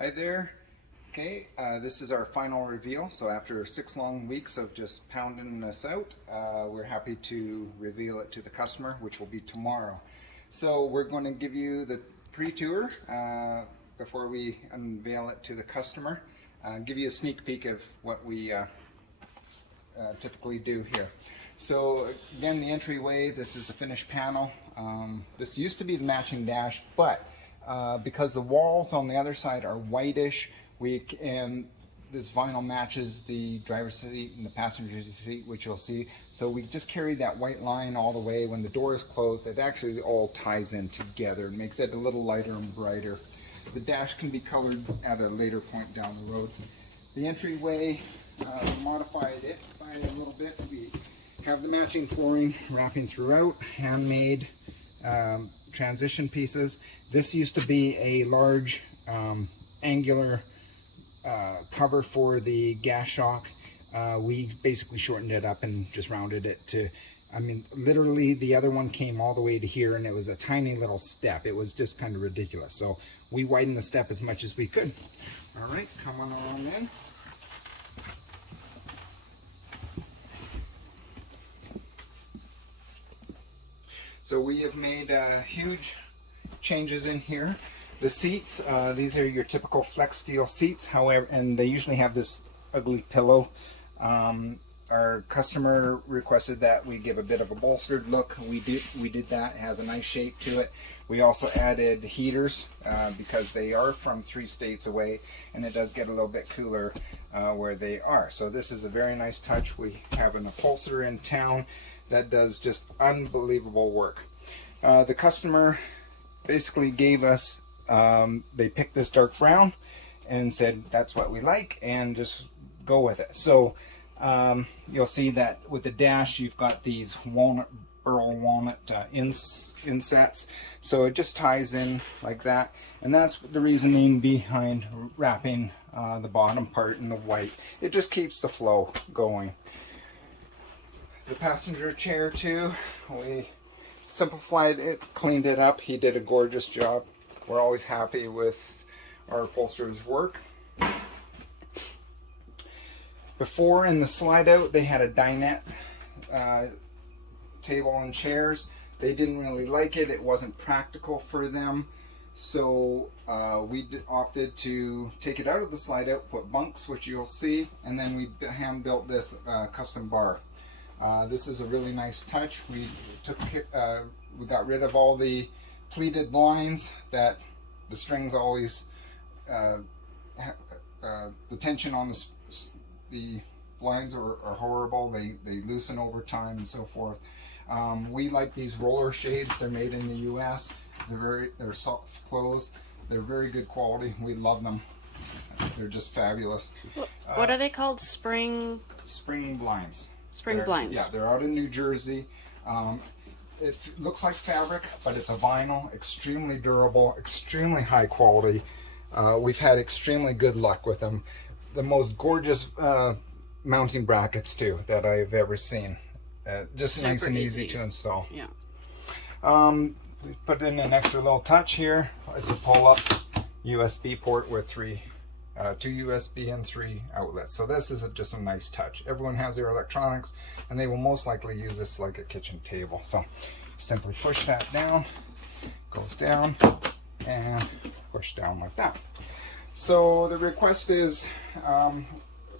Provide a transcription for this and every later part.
Hi there. Okay, this is our final reveal. So after 6 long weeks of just pounding this out, we're happy to reveal it to the customer, which will be tomorrow. So we're going to give you the pre-tour before we unveil it to the customer. Give you a sneak peek of what we typically do here. So again, the entryway, this is the finished panel. This used to be the matching dash, but because the walls on the other side are whitish, and this vinyl matches the driver's seat and the passenger seat, which you'll see. So we just carry that white line all the way. When the door is closed, it actually all ties in together and makes it a little lighter and brighter. The dash can be colored at a later point down the road. The entryway, we modified it by a little bit. We have the matching flooring wrapping throughout, handmade transition pieces. This used to be a large angular cover for the gas shock. We basically shortened it up and just rounded it to, I mean, literally the other one came all the way to here and it was a tiny little step. It was just kind of ridiculous. So we widened the step as much as we could. All right, come on in. So we have made huge changes in here. The seats, these are your typical flex steel seats, however, and they usually have this ugly pillow. Our customer requested that we give a bit of a bolstered look. We did that. It has a nice shape to it. We also added heaters because they are from 3 states away, and it does get a little bit cooler where they are. So this is a very nice touch. We have an upholsterer in town that does just unbelievable work. The customer basically gave us, they picked this dark brown and said that's what we like and just go with it. So you'll see that with the dash you've got these burl walnut insets, so it just ties in like that, and that's the reasoning behind wrapping the bottom part in the white. It just keeps the flow going. The passenger chair too, we simplified it, cleaned it up. He did a gorgeous job. We're always happy with our upholsterer's work. Before, in the slide out, they had a dinette table and chairs. They didn't really like it. It wasn't practical for them. So we opted to take it out of the slide out, put bunks, which you'll see, and then we hand built this custom bar. This is a really nice touch. We got rid of all the pleated blinds that the strings always, the tension on the blinds are horrible. They loosen over time and so forth. We like these roller shades. They're made in the US. They're soft close. They're very good quality. We love them. They're just fabulous. What are they called? Spring blinds. Blinds. Yeah, they're out in New Jersey. It looks like fabric, but it's a vinyl, extremely durable, extremely high quality. We've had extremely good luck with them. The most gorgeous mounting brackets too that I've ever seen. Just super nice and easy to install. Yeah. We put in an extra little touch here. It's a pull-up USB port with 2 USB and 3 outlets. So this is just a nice touch. Everyone has their electronics and they will most likely use this like a kitchen table. So simply push that down, goes down, and push down like that. So the request is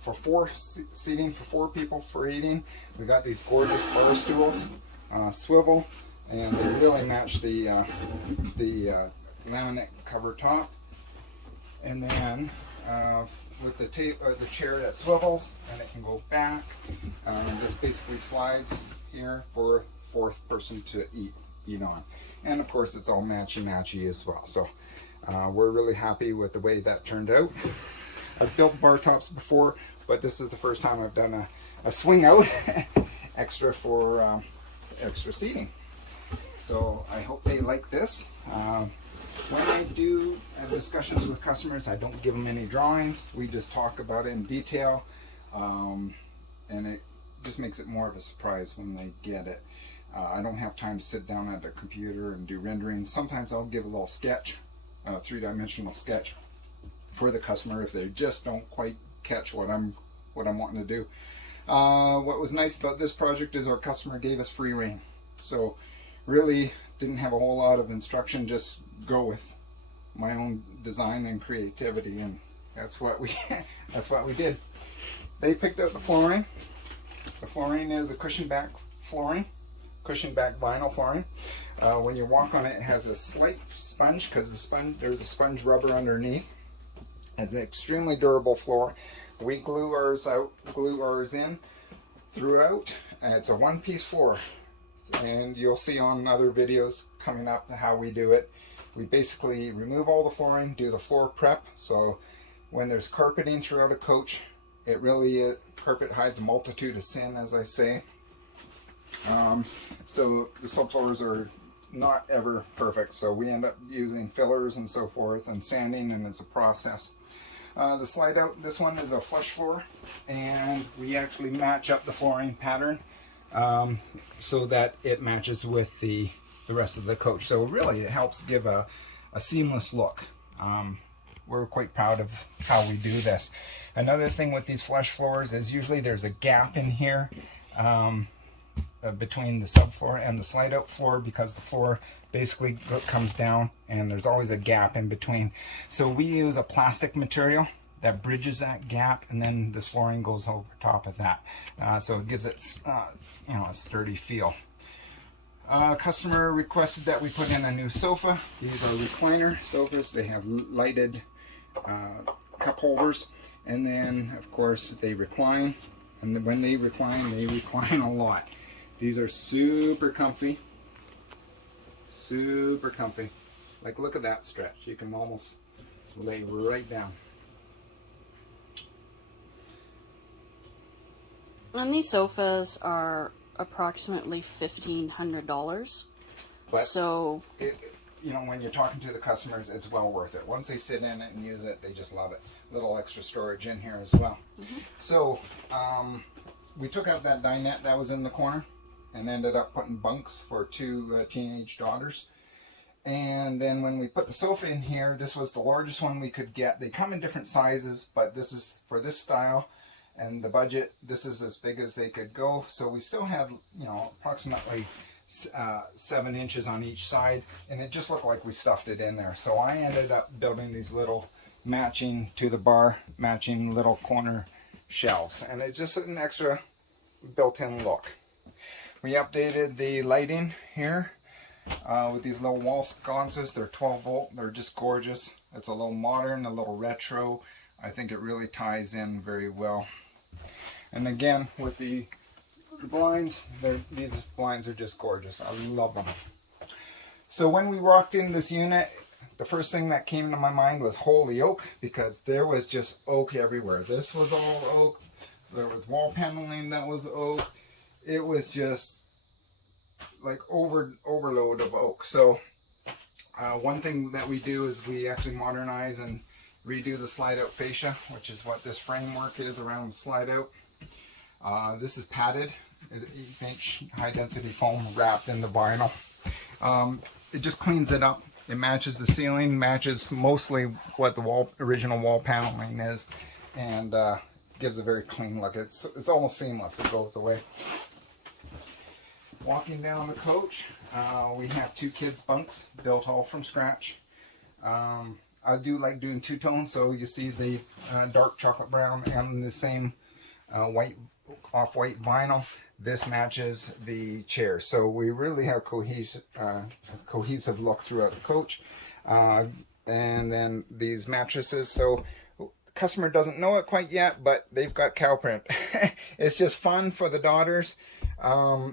for seating for 4 people for eating. We got these gorgeous bar stools, swivel, and they really match the laminate cover top. And then with the chair that swivels and it can go back. This basically slides here for 4th person to eat on. And of course it's all matchy as well. So we're really happy with the way that turned out. I've built bar tops before, but this is the first time I've done a swing out extra for extra seating. So I hope they like this. When I do discussions with customers, I don't give them any drawings. We just talk about it in detail, and it just makes it more of a surprise when they get it. I don't have time to sit down at a computer and do rendering. Sometimes I'll give a little sketch, a 3-dimensional sketch, for the customer if they just don't quite catch what I'm wanting to do. What was nice about this project is our customer gave us free rein, so really didn't have a whole lot of instruction, just go with my own design and creativity, and that's what we did. They picked out the flooring. The flooring is a cushion back flooring, cushion back vinyl flooring. When you walk on it, it has a slight sponge because there's a sponge rubber underneath. It's an extremely durable floor. We glue ours in throughout. It's a one-piece floor, and you'll see on other videos coming up how we do it. We basically remove all the flooring, do the floor prep. So when there's carpeting throughout a coach, it really carpet hides a multitude of sin, as I say. So the subfloors are not ever perfect, so we end up using fillers and so forth and sanding, and it's a process. The slide out, this one is a flush floor, and we actually match up the flooring pattern so that it matches with the rest of the coach. So really it helps give a seamless look. We're quite proud of how we do this. Another thing with these flush floors is usually there's a gap in here between the subfloor and the slide out floor, because the floor basically comes down and there's always a gap in between. So we use a plastic material that bridges that gap, and then this flooring goes over top of that. So it gives it a sturdy feel. Customer requested that we put in a new sofa. These are recliner sofas. They have lighted cup holders, and then of course they recline, and when they recline a lot. These are super comfy, super comfy. Like, look at that stretch. You can almost lay right down. And these sofas are approximately $1,500. But so when you're talking to the customers, it's well worth it. Once they sit in it and use it, they just love it. Little extra storage in here as well. Mm-hmm. So we took out that dinette that was in the corner and ended up putting bunks for two teenage daughters. And then when we put the sofa in here, this was the largest one we could get. They come in different sizes, but this is for this style and the budget. This is as big as they could go. So we still had, approximately 7 inches on each side, and it just looked like we stuffed it in there. So I ended up building these little matching to the bar, matching little corner shelves, and it's just an extra built-in look. We updated the lighting here with these little wall sconces. They're 12 volt. They're just gorgeous. It's a little modern, a little retro. I think it really ties in very well. And again, with the blinds, these blinds are just gorgeous. I love them. So when we walked in this unit, the first thing that came to my mind was holy oak, because there was just oak everywhere. This was all oak. There was wall paneling that was oak. It was just like overload of oak. So one thing that we do is we actually modernize and redo the slide out fascia, which is what this framework is around the slide out. This is padded, 1/8-inch high density foam wrapped in the vinyl. It just cleans it up. It matches the ceiling, matches mostly what the original wall paneling is, and gives a very clean look. It's almost seamless. It goes away. Walking down the coach, we have 2 kids' bunks built all from scratch. I do like doing two-tone, so you see the dark chocolate brown and the same off-white vinyl. This matches the chairs, so we really have cohesive look throughout the coach. And then these mattresses, so the customer doesn't know it quite yet, but they've got cow print. It's just fun for the daughters.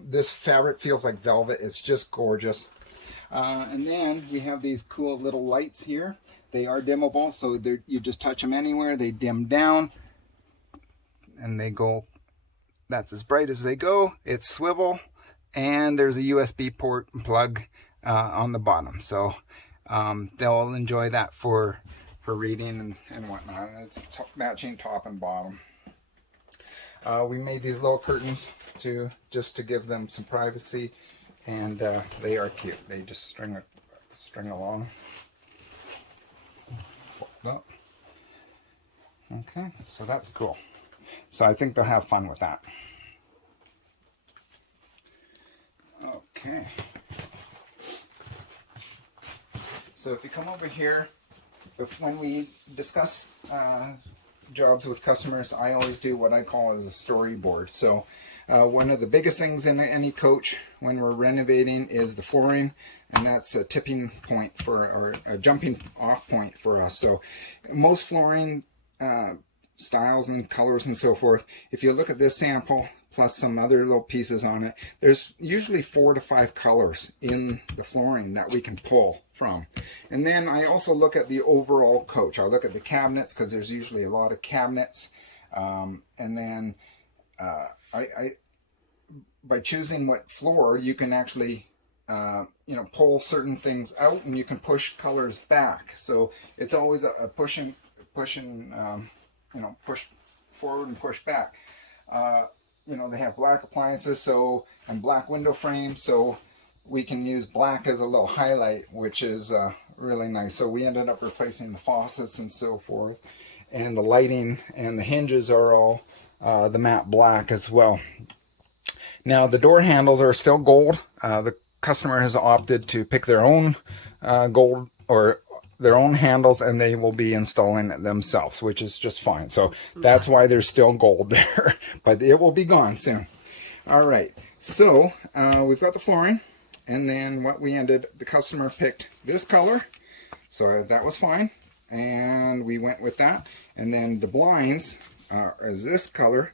This fabric feels like velvet. It's just gorgeous. And then we have these cool little lights here. They are dimmable, so you just touch them anywhere. They dim down and they go, that's as bright as they go. It's swivel, and there's a USB port and plug on the bottom. So they'll enjoy that for reading and whatnot. It's matching top and bottom. We made these little curtains just to give them some privacy, and they are cute. They just string along. Fold up. Okay, so that's cool. So I think they'll have fun with that. Okay. So if you come over here, when we discuss jobs with customers, I always do what I call as a storyboard. So one of the biggest things in any coach when we're renovating is the flooring, and that's a tipping point for, or a jumping off point for us. So most flooring styles and colors and so forth, if you look at this sample plus some other little pieces on it, there's usually 4 to 5 colors in the flooring that we can pull from. And then I also look at the overall coach. I look at the cabinets because there's usually a lot of cabinets, and then by choosing what floor, you can actually pull certain things out, and you can push colors back. So it's always a push forward and push back. They have black appliances, and black window frames, so we can use black as a little highlight, which is really nice. So we ended up replacing the faucets and so forth, and the lighting and the hinges are all the matte black as well. Now the door handles are still gold. The customer has opted to pick their own gold or their own handles, and they will be installing it themselves, which is just fine. So that's why there's still gold there, but it will be gone soon. All right, so we've got the flooring, and then the customer picked this color, so that was fine, and we went with that. And then the blinds is this color,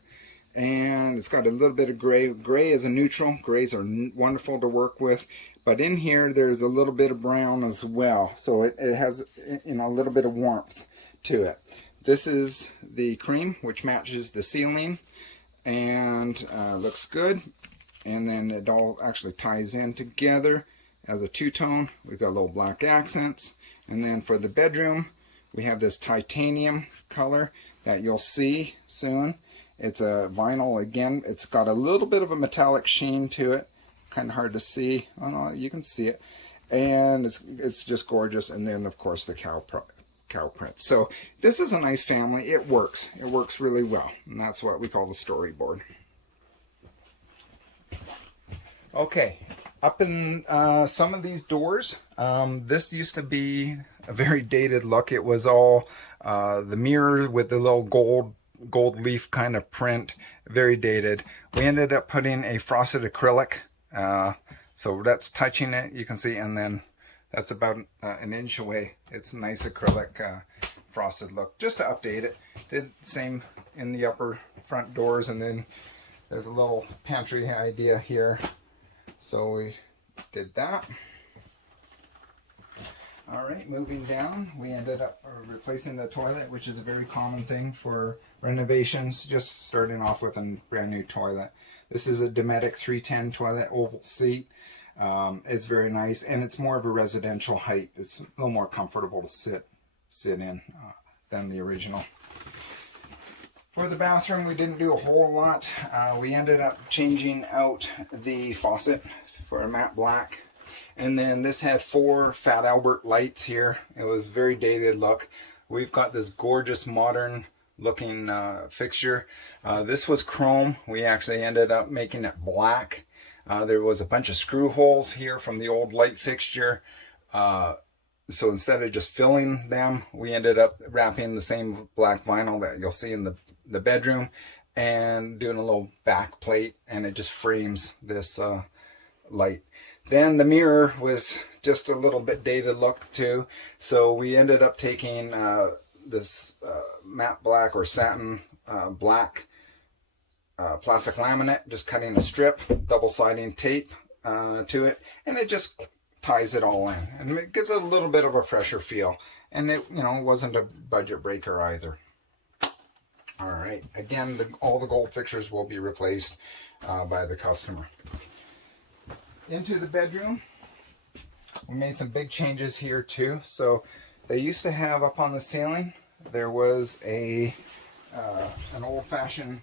and it's got a little bit of gray. Gray is a neutral. Grays are wonderful to work with. But in here, there's a little bit of brown as well. So it has, a little bit of warmth to it. This is the cream, which matches the ceiling, and looks good. And then it all actually ties in together as a two-tone. We've got little black accents. And then for the bedroom, we have this titanium color that you'll see soon. It's a vinyl again. It's got a little bit of a metallic sheen to it. Kind of hard to see. Oh no, you can see it, and it's just gorgeous. And then of course the cow print. So this is a nice family. It works really well, and that's what we call the storyboard. Okay, up in some of these doors, this used to be a very dated look. It was all the mirror with the little gold leaf kind of print, very dated. We ended up putting a frosted acrylic. So that's touching it, you can see, and then that's about an inch away. It's a nice acrylic frosted look, just to update it. Did the same in the upper front doors, and then there's a little pantry idea here, so we did that. All right, moving down, we ended up replacing the toilet, which is a very common thing for renovations, just starting off with a brand new toilet. This is a Dometic 310 toilet, oval seat. It's very nice, and it's more of a residential height. It's a little more comfortable to sit in than the original. For the bathroom, we didn't do a whole lot. We ended up changing out the faucet for a matte black. And then this had 4 Fat Albert lights here. It was a very dated look. We've got this gorgeous modern looking fixture. This was chrome. We actually ended up making it black. There was a bunch of screw holes here from the old light fixture. So instead of just filling them, we ended up wrapping the same black vinyl that you'll see in the bedroom and doing a little back plate, and it just frames this light. Then the mirror was just a little bit dated look too, so we ended up taking this matte black or satin black plastic laminate, just cutting a strip, double siding tape to it, and it just ties it all in, and it gives it a little bit of a fresher feel, and it wasn't a budget breaker either. All right, again, all the gold fixtures will be replaced by the customer. Into the bedroom, we made some big changes here too. So they used to have up on the ceiling, there was an old-fashioned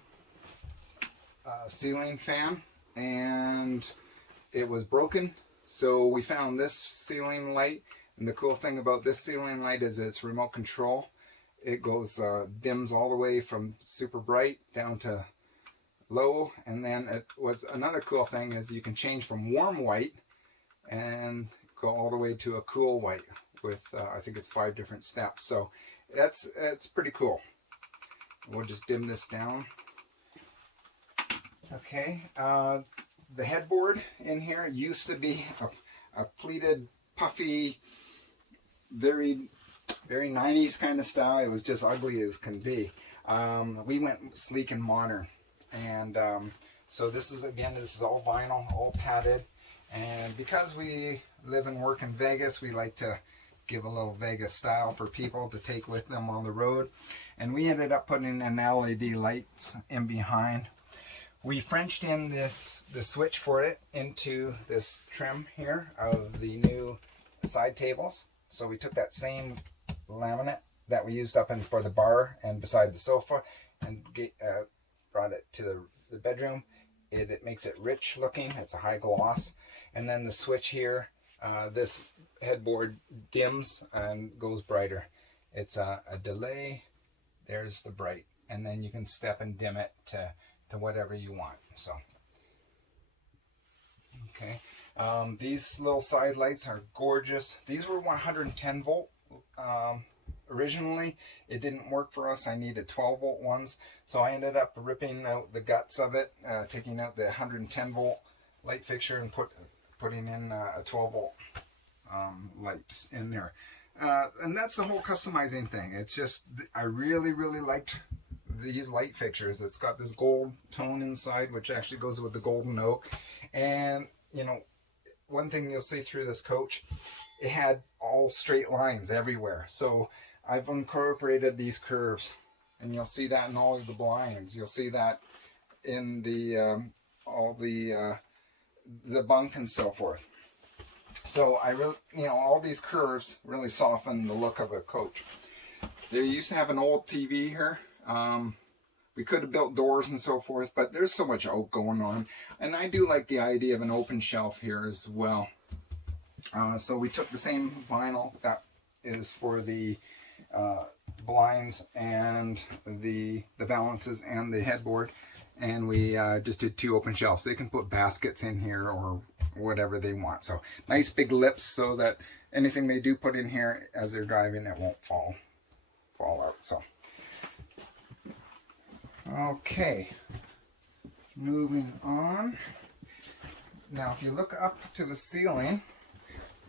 ceiling fan, and it was broken. So we found this ceiling light, and the cool thing about this ceiling light is it's remote control, it goes dims all the way from super bright down to low. And then what's another cool thing is you can change from warm white and go all the way to a cool white with I think it's 5 different steps. So it's pretty cool. We'll just dim this down. Okay, the headboard in here used to be a pleated, puffy, very 90s kind of style. It was just ugly as can be. We went sleek and modern, and so this is all vinyl, all padded. And because we live and work in Vegas, we like to give a little Vegas style for people to take with them on the road. And we ended up putting in LED lights in behind. We Frenched in the switch for it into this trim here of the new side tables. So we took that same laminate that we used up for the bar and beside the sofa and brought it to the bedroom. It makes it rich looking. It's a high gloss. And then the switch here, this headboard dims and goes brighter. It's a delay. There's the bright. And then you can step and dim it to whatever you want. So, okay. These little side lights are gorgeous. These were 110 volt. Originally, it didn't work for us. I needed 12 volt ones. So I ended up ripping out the guts of it, taking out the 110 volt light fixture and putting in a 12 volt light in there. And that's the whole customizing thing. It's just, I really, really liked these light fixtures. It's got this gold tone inside, which actually goes with the golden oak. And, you know, one thing you'll see through this coach, it had all straight lines everywhere. So I've incorporated these curves, and you'll see that in all of the blinds. You'll see that in the bunk and so forth. So I really, all these curves really soften the look of a coach. They used to have an old TV here. We could have built doors and so forth, but there's so much oak going on. And I do like the idea of an open shelf here as well. So we took the same vinyl that is for the blinds and the valances and the headboard, and we just did 2 open shelves. They can put baskets in here or whatever they want. So nice big lips so that anything they do put in here as they're driving, it won't fall out. So okay, moving on. Now if you look up to the ceiling,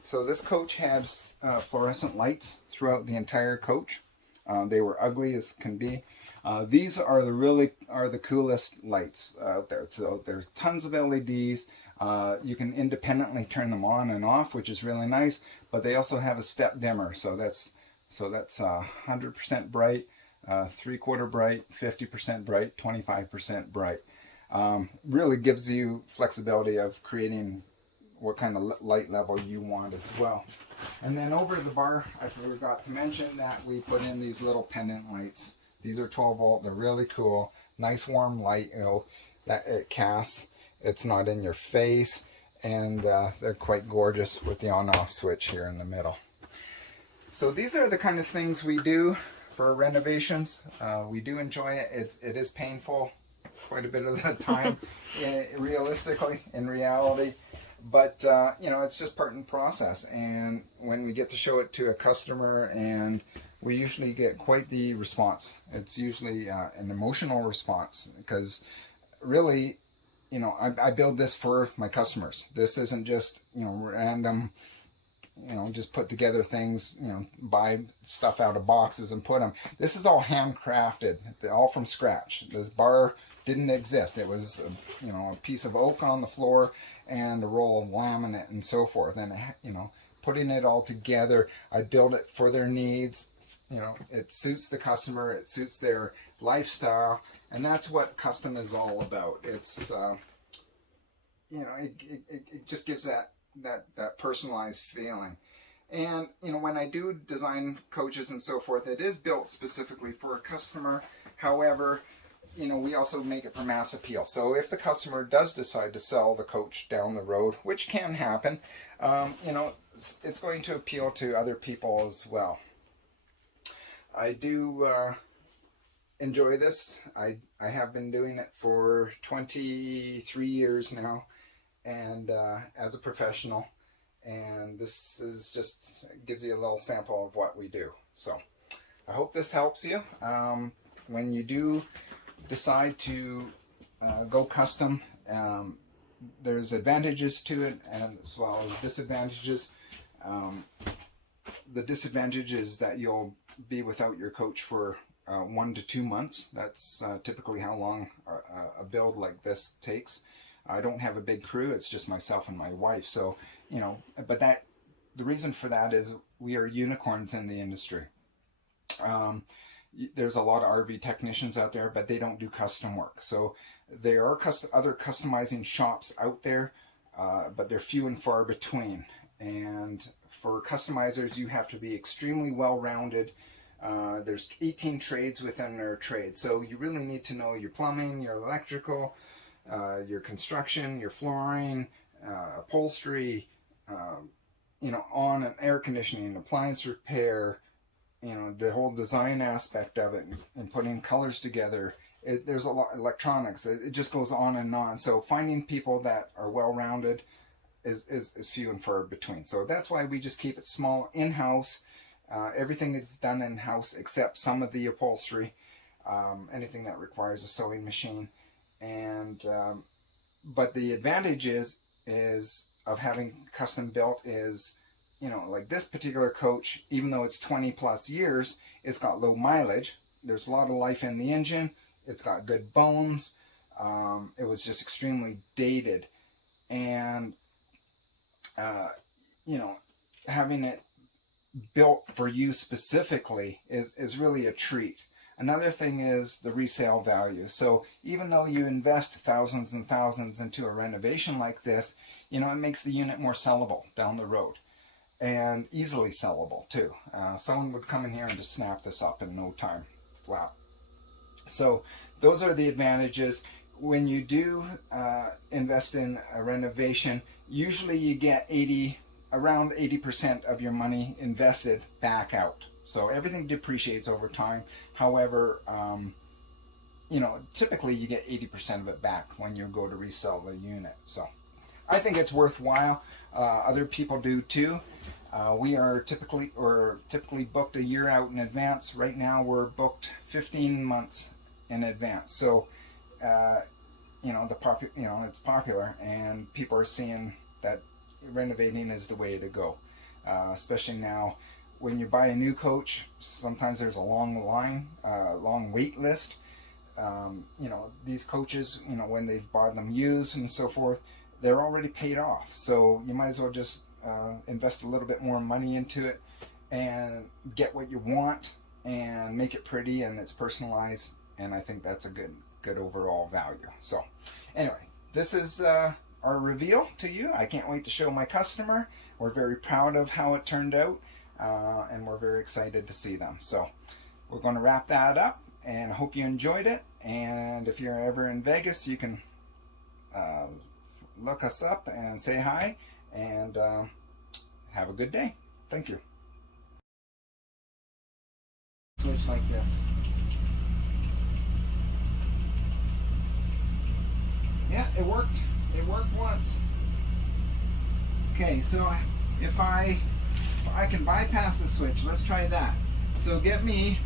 so this coach has fluorescent lights throughout the entire coach. They were ugly as can be. These are the coolest lights out there. So there's tons of LEDs. You can independently turn them on and off, which is really nice. But they also have a step dimmer. So that's 100% bright, 3/4 bright, 50% bright, 25% bright. Really gives you flexibility of creating what kind of light level you want as well. And then over the bar, I forgot to mention that we put in these little pendant lights. These are 12 volt. They're really cool. Nice warm light, that it casts. It's not in your face, and they're quite gorgeous with the on-off switch here in the middle. So these are the kind of things we do for renovations. We do enjoy it. It is painful quite a bit of the time, realistically, in reality. But, it's just part and process. And when we get to show it to a customer, and we usually get quite the response. It's usually an emotional response, because really, I build this for my customers. This isn't just, random, just put together things, buy stuff out of boxes and put them. This is all handcrafted, all from scratch. This bar didn't exist. It was, a piece of oak on the floor and a roll of laminate and so forth. And, putting it all together, I build it for their needs. It suits the customer. It suits their lifestyle. And that's what custom is all about. It's, it just gives that personalized feeling. And, when I do design coaches and so forth, it is built specifically for a customer. However, we also make it for mass appeal. So if the customer does decide to sell the coach down the road, which can happen, it's going to appeal to other people as well. I do enjoy this. I have been doing it for 23 years now, and as a professional, and this is just gives you a little sample of what we do. So I hope this helps you. When you do decide to go custom, there's advantages to it and as well as disadvantages. The disadvantage is that you'll be without your coach for 1 to 2 months. That's typically how long a build like this takes. I don't have a big crew, it's just myself and my wife. So, you know, but the reason for that is we are unicorns in the industry. There's a lot of RV technicians out there, but they don't do custom work. So there are other customizing shops out there, but they're few and far between. And for customizers, you have to be extremely well-rounded. There's 18 trades within their trade. So you really need to know your plumbing, your electrical, your construction, your flooring, upholstery, you know, on and air conditioning, appliance repair, you know, the whole design aspect of it and putting colors together. There's a lot of electronics. It just goes on and on. So finding people that are well-rounded is few and far between. So that's why we just keep it small, in-house. Everything is done in-house except some of the upholstery, anything that requires a sewing machine. And but the advantage is of having custom built is, you know, like this particular coach, even though it's 20 plus years, it's got low mileage. There's a lot of life in the engine. It's got good bones. It was just extremely dated. And, you know, having it built for you specifically is really a treat. Another thing is the resale value. So even though you invest thousands and thousands into a renovation like this, you know, it makes the unit more sellable down the road. And easily sellable too. Someone would come in here and just snap this up in no time flat. So those are the advantages. When you do invest in a renovation, usually you get around 80% of your money invested back out. So everything depreciates over time. However, you know, typically you get 80% of it back when you go to resell the unit. So I think it's worthwhile. Other people do too. We are typically booked a year out in advance. Right now we're booked 15 months in advance. So you know, it's popular, and people are seeing that renovating is the way to go. Especially now, when you buy a new coach, sometimes there's a long line, long wait list. You know, these coaches, you know, when they've bought them used and so forth, they're already paid off. So you might as well just invest a little bit more money into it and get what you want and make it pretty and it's personalized. And I think that's a good overall value. So anyway, this is our reveal to you. I can't wait to show my customer. We're very proud of how it turned out, and we're very excited to see them. So we're going to wrap that up, and I hope you enjoyed it. And if you're ever in Vegas, you can look us up and say hi, and have a good day. Thank you. Switch like this. Yeah, it worked. It worked once. Okay, so if I can bypass the switch, let's try that. So get me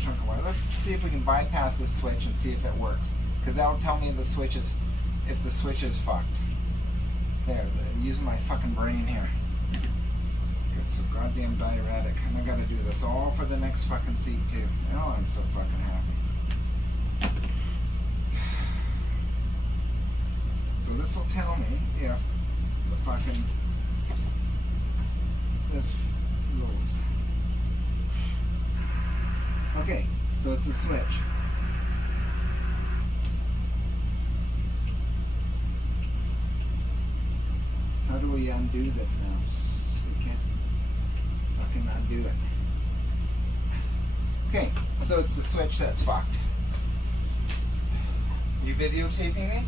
chunk of wire. Let's see if we can bypass this switch and see if it works, because that'll tell me if the switch is fucked. There, using my fucking brain here. It's so goddamn diuretic, and I gotta do this all for the next fucking seat too. Oh, I'm so fucking happy. So this will tell me if the fucking this goes. Okay, so it's a switch. How do we undo this now? We can't fucking undo it. Okay, so it's the switch that's fucked. You videotaping me?